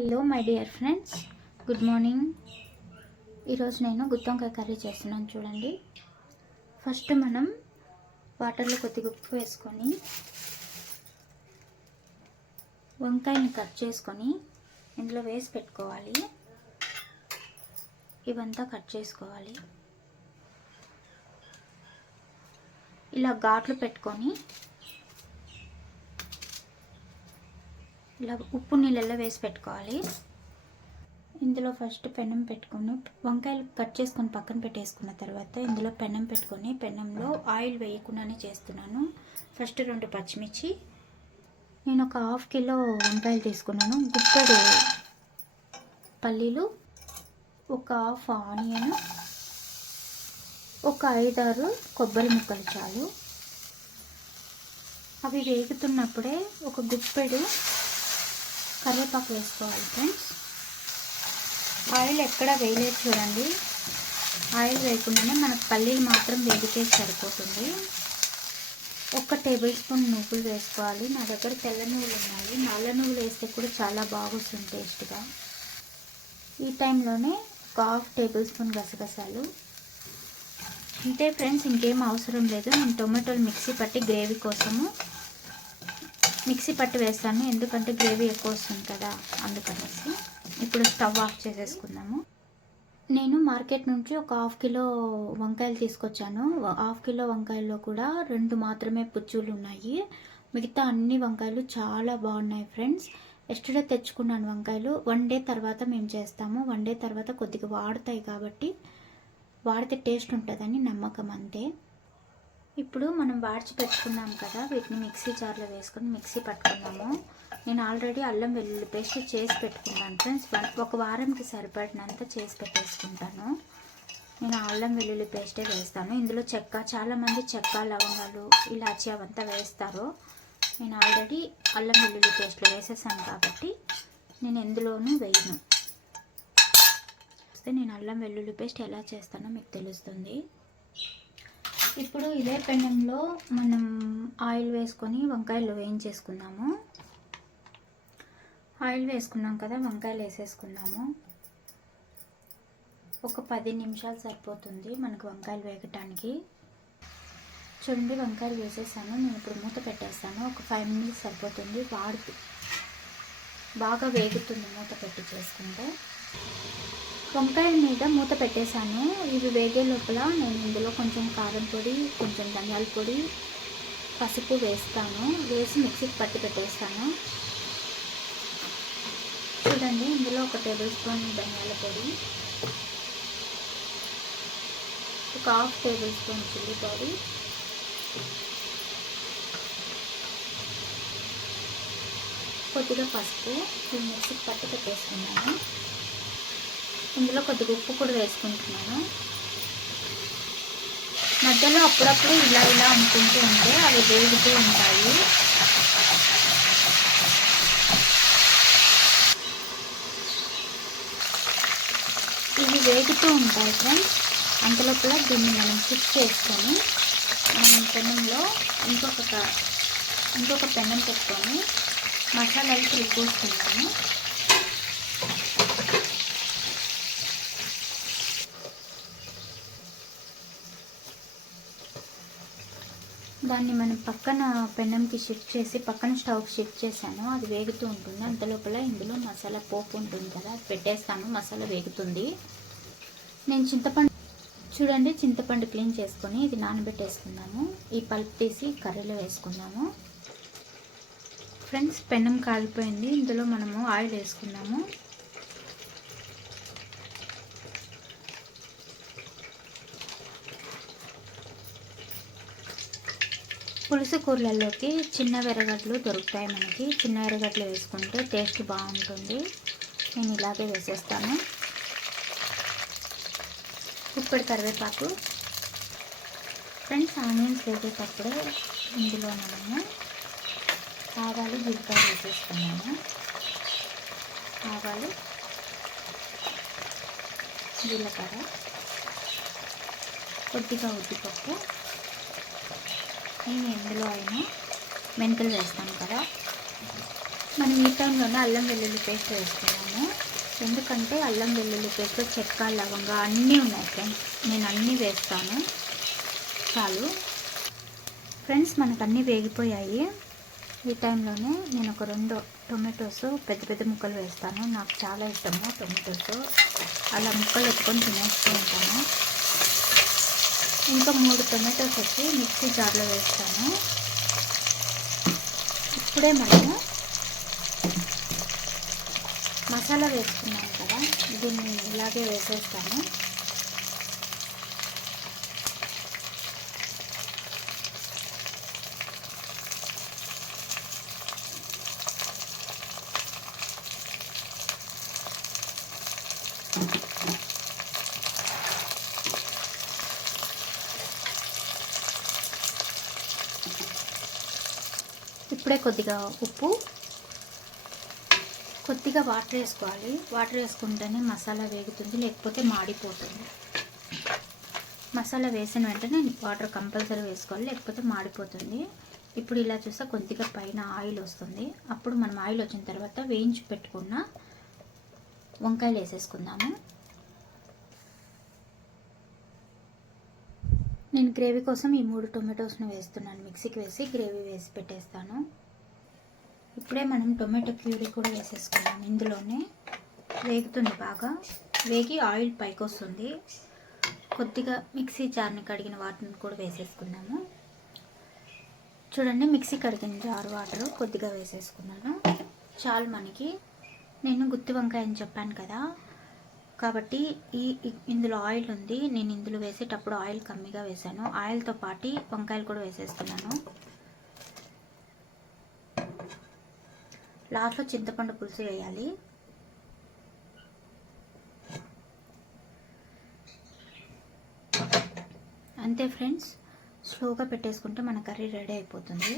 Hello my dear friends, good morning. ఈరోజు నేను గుత్తొంకాయ curry చేస్తున్నాను. చూడండి, ఫస్ట్ మనం వాటర్లో కొద్దిగా ఉప్పు వేసుకొని వంకాయని కట్ చేసుకొని ఇందులో వేసి పెట్టుకోవాలి. ఇవంతా కట్ చేసుకోవాలి. ఇలా ఘాట్లు పెట్టుకొని ఇలా ఉప్పు నీళ్ళల్లో వేసి పెట్టుకోవాలి. ఇందులో ఫస్ట్ పెనం పెట్టుకొని వంకాయలు కట్ చేసుకొని పక్కన పెట్టేసుకున్న తర్వాత ఇందులో పెనం పెట్టుకొని పెనంలో ఆయిల్ వేయకుండానే చేస్తున్నాను. ఫస్ట్ 2 పచ్చిమిర్చి, నేను ఒక 1/2 కిలో వంకాయలు తీసుకున్నాను. గుప్పెడు పల్లీలు, ఒక 1/2 ఆనియన్, ఒక 5-6 కొబ్బరి ముక్కలు చాలు. అవి వేగుతున్నప్పుడే ఒక గుప్పెడు కరివేపాకు వేసుకోవాలి. ఫ్రెండ్స్, ఆయిల్ ఎక్కడ వేయలేదు చూడండి. ఆయిల్ వేయకుండానే మనకు పల్లీలు మాత్రం వేగితే సరిపోతుంది. 1 టేబుల్ స్పూన్ నువ్వులు వేసుకోవాలి. నా దగ్గర తెల్ల నువ్వులు ఉన్నాయి. నల్ల నువ్వులు వేస్తే కూడా చాలా బాగుంటుంది టేస్ట్గా. ఈ టైంలోనే ఒక 1/2 టేబుల్ స్పూన్ గసగసాలు. అంతే ఫ్రెండ్స్, ఇంకేం అవసరం లేదు. నేను టొమాటోలు మిక్సీ పట్టి గ్రేవీ కోసము మిక్సీ పట్టి వేస్తాను, ఎందుకంటే గ్రేవీ ఎక్కువ వస్తుంది కదా, అందుకనేసి. ఇప్పుడు స్టవ్ ఆఫ్ చేసేసుకుందాము. నేను మార్కెట్ నుంచి ఒక 1/2 కిలో వంకాయలు తీసుకొచ్చాను. 1/2 కిలో వంకాయల్లో కూడా 2 మాత్రమే పుచ్చులు ఉన్నాయి. మిగతా అన్ని వంకాయలు చాలా బాగున్నాయి ఫ్రెండ్స్. ఎస్టర్డే తెచ్చుకున్నాను వంకాయలు. 1 డే తర్వాత మేము చేస్తాము. 1 డే తర్వాత కొద్దిగా వాడతాయి కాబట్టి వాడితే టేస్ట్ ఉంటుందని నమ్మకం, అంతే. ఇప్పుడు మనం వాడిచి పెట్టుకున్నాం కదా, వీటిని మిక్సీ జార్లో వేసుకొని మిక్సీ పట్టుకున్నాము. నేను ఆల్రెడీ అల్లం వెల్లుల్లి పేస్ట్ చేసి పెట్టుకున్నాను ఫ్రెండ్స్. 1 వారంకి సరిపడినంత చేసి పెట్టేసుకుంటాను. నేను అల్లం వెల్లుల్లి పేస్టే వేస్తాను. ఇందులో చాలామంది చెక్క, లవంగాలు, ఇలాచి అవంతా వేస్తారు. నేను ఆల్రెడీ అల్లం వెల్లుల్లి పేస్ట్లో వేసేసాను కాబట్టి నేను ఎందులోనూ వేయను. నేను అల్లం వెల్లుల్లి పేస్ట్ ఎలా చేస్తానో మీకు తెలుస్తుంది. ఇప్పుడు ఇదే పెనంలో మనం ఆయిల్ వేసుకొని వంకాయలు వేయించేసుకుందాము. ఆయిల్ వేసుకున్నాం కదా, వంకాయలు వేసేసుకుందాము. ఒక 10 నిమిషాలు సరిపోతుంది మనకు వంకాయలు వేగటానికి. చూడండి, వంకాయలు వేసేసాను. నేను ఇప్పుడు మూత పెట్టేస్తాను. ఒక 5 మినిట్స్ సరిపోతుంది. బాగా వేగుతుంది మూత పెట్టి చేసుకుంటే. వంకాయల మీద మూత పెట్టేశాను. ఇవి వేగే లోపల నేను ఇందులో కొంచెం కారం పొడి, కొంచెం ధనియాల పొడి, పసుపు వేస్తాను. వేసి మిక్సీకి పట్టి పెట్టేస్తాను. చూడండి, ఇందులో 1 టేబుల్ స్పూన్ ధనియాల పొడి, ఒక 1/2 టేబుల్ స్పూన్ చిల్లీ పొడి, కొద్దిగా పసుపు, ఇవి మిక్సీకి పట్టి పెట్టేసుకున్నాను. ఇందులో కొద్దిగా ఉప్పు కూడా వేసుకుంటున్నాను. మధ్యలో అప్పుడప్పుడు ఇలా అనుకుంటూ ఉంటే అవి వేగుతూ ఉంటాయి. ఇవి వేగుతూ ఉంటాయి ఫ్రెండ్స్. అంతలోపల దీన్ని మనం షిఫ్ట్ చేసుకొని మనం పెనంలో ఇంకొక పెనం పెట్టుకొని మసాలాలు తిరిగిపోసుకుంటాము. దాన్ని మనం పక్కన పెనంకి షిఫ్ట్ చేసి పక్కన స్టవ్కి షిఫ్ట్ చేశాను. అది వేగుతూ ఉంటుంది. అంతలోపల ఇందులో మసాలా పోపు ఉంటుంది కదా, అది పెట్టేస్తాను. మసాలా వేగుతుంది. నేను చింతపండు క్లీన్ చేసుకొని ఇది నానబెట్టేసుకున్నాము. ఈ పల్ప్ తీసి కర్రీలో వేసుకున్నాము. ఫ్రెండ్స్, పెనం కాలిపోయింది. ఇందులో మనము ఆయిల్ వేసుకున్నాము. పులుసు కూరలలోకి చిన్న ఎర్రగడ్డలు దొరుకుతాయి మనకి. చిన్న ఎర్రగడ్డలు వేసుకుంటే టేస్ట్ బాగుంటుంది. నేను ఇలాగే వేసేస్తాను. ఉప్పటి కరివేపాకు. ఫ్రెండ్స్, ఆనియన్స్ వేసేటప్పుడే ఇందులో మనము ఆవాలు, జీలకర్ర వేసేసుకున్నాము. ఆవాలు, జీలకర్ర, కొద్దిగా ఉద్దిపప్పు, నేను ఎందులో అయినా మెంతులు వేస్తాను కదా. మనం ఈ టైంలోనే అల్లం వెల్లుల్లి పేస్ట్ వేసుకున్నాము. వేస్తాను. ఎందుకంటే అల్లం వెల్లుల్లి పేస్ట్, చెక్క, లవంగా అన్నీ ఉన్నాయి ఫ్రెండ్స్. నేను అన్నీ వేస్తాను. చాలు ఫ్రెండ్స్, మనకు అన్నీ వేగిపోయాయి. ఈ టైంలోనే నేను ఒక 2 టొమాటోస్ పెద్ద పెద్ద ముక్కలు వేస్తాను. నాకు చాలా ఇష్టము టొమాటోస్. అలా ముక్కలు ఎత్తుకొని తినేస్తూ ఉంటాను. ఇంకా 3 టొమాటోస్ వచ్చి మిక్సీ జార్లో వేస్తాను. ఇప్పుడే మనము మసాలా వేసుకున్నాం కదా, దీన్ని ఇలాగే వేసేస్తాను. ఇప్పుడే కొద్దిగా ఉప్పు, కొద్దిగా వాటర్ వేసుకోవాలి. వాటర్ వేసుకుంటేనే మసాలా వేగుతుంది, లేకపోతే మాడిపోతుంది. మసాలా వేసిన వెంటనే వాటర్ కంపల్సరీ వేసుకోవాలి, లేకపోతే మాడిపోతుంది. ఇప్పుడు ఇలా చూస్తే కొద్దిగా పైన ఆయిల్ వస్తుంది. అప్పుడు మనం ఆయిల్ వచ్చిన తర్వాత వేయించి పెట్టుకున్న వంకాయలు వేసేసుకుందాము. నేను గ్రేవీ కోసం ఈ 3 టొమాటోస్ను వేస్తున్నాను. మిక్సీకి వేసి గ్రేవీ వేసి పెట్టేస్తాను. ఇప్పుడే మనం టొమాటో ప్యూరీ కూడా వేసేసుకున్నాం. ఇందులోనే వేగుతుంది, బాగా వేగి ఆయిల్ పైకి వస్తుంది. కొద్దిగా మిక్సీ జార్ని కడిగిన వాటర్ని కూడా వేసేసుకున్నాము. చూడండి, మిక్సీ కడిగిన జారు వాటర్ కొద్దిగా వేసేసుకున్నాను. చాలు మనకి. నేను గుత్తి వంకాయ అని చెప్పాను కదా, కాబట్టి ఇందులో ఆయిల్ ఉంది. నేను ఇందులో వేసేటప్పుడు ఆయిల్ కమ్మిగా వేసాను. ఆయిల్తో పాటు వంకాయలు కూడా వేసేస్తున్నాను. లాస్ట్లో చింతపండు పులుసు వేయాలి. అంతే ఫ్రెండ్స్, స్లోగా పెట్టేసుకుంటే మన కర్రీ రెడీ అయిపోతుంది.